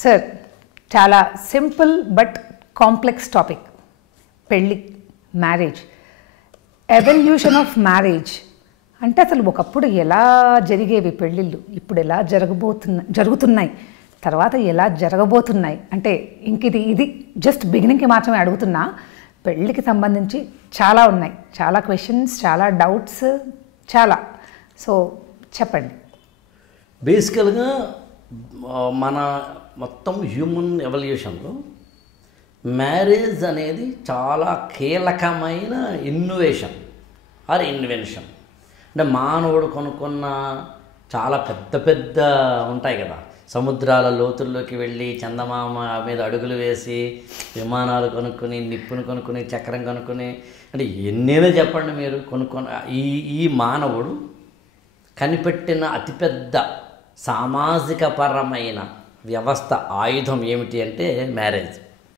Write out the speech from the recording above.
Sir, చాలా simple but complex topic. పెళ్ళి, marriage, evolution of marriage. అంటే అసలు ఒకప్పుడు ఎలా జరిగేవి పెళ్ళిళ్ళు, ఇప్పుడు ఎలా జరుగుతున్నాయి, తర్వాత ఎలా జరగబోతున్నాయి. అంటే ఇంక ఇది జస్ట్ బిగినింగ్కి మాత్రమే అడుగుతున్నా. పెళ్ళికి సంబంధించి చాలా ఉన్నాయి, చాలా క్వశ్చన్స్, చాలా డౌట్స్, చాలా. సో చెప్పండి. బేసికల్గా మన మొత్తం హ్యూమన్ ఎవల్యూషన్లో మ్యారేజ్ అనేది చాలా కీలకమైన ఇన్నోవేషన్ ఆర్ ఇన్వెన్షన్. అంటే మానవుడు కొనుక్కున్న చాలా పెద్ద పెద్ద ఉంటాయి కదా, సముద్రాల లోతుల్లోకి వెళ్ళి చందమామ మీద అడుగులు వేసి విమానాలు కొనుక్కొని, నిప్పును కొనుక్కొని, చక్రం కొనుక్కొని, అంటే ఎన్నైనా చెప్పండి మీరు ఈ మానవుడు కనిపెట్టిన అతిపెద్ద సామాజిక పరమైన వ్యవస్థ ఆయుధం ఏమిటి అంటే మ్యారేజ్.